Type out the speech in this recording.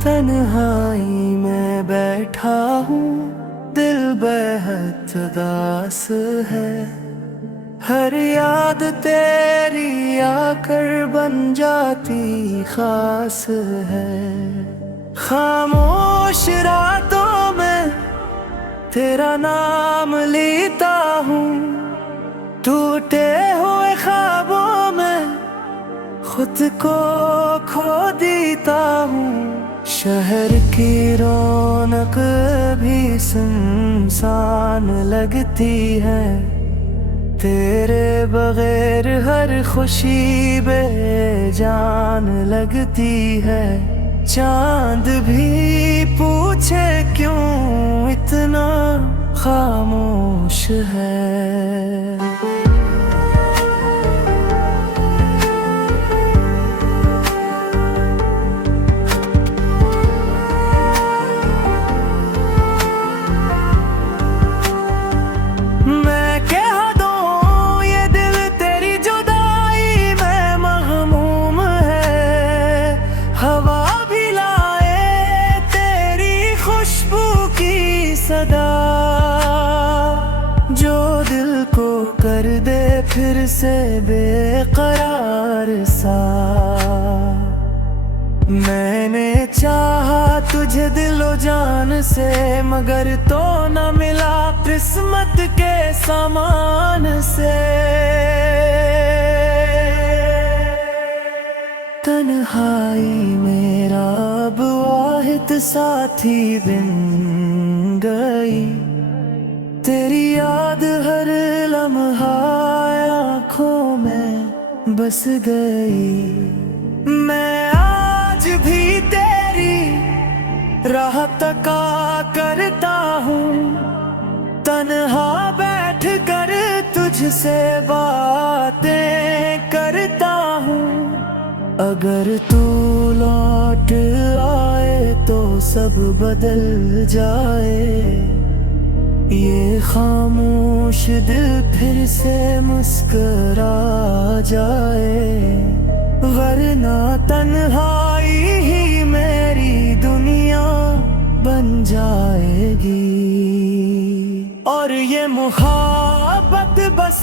तन्हाई में बैठा हूँ, दिल बेहद उदास है। हर याद तेरी आकर बन जाती खास है। खामोश रातों में तेरा नाम लेता हूँ, टूटे हुए ख्वाबों में खुद को खो देता हूँ। शहर की रौनक भी सुनसान लगती है, तेरे बगैर हर खुशी बेजान लगती है। चांद भी पूछे क्यों इतना खामोश है। सदा जो दिल को कर दे फिर से बेकरार सा। मैंने चाहा तुझे दिलो जान से, मगर तो न मिला किस्मत के सामान से। तन्हाई मेरा अब वाहिद साथी बिन गई, तेरी याद हर लम्हा आँखों में बस गई। मैं आज भी तेरी राह तका करता हूँ, तन्हा बैठ कर तुझसे बातें करता हूँ। अगर तू लौट आए तो सब बदल जाए, ये खामोश दिल फिर से मुस्कुरा जाए। वरना तन्हाई ही मेरी दुनिया बन जाएगी, और ये मुहाबत बस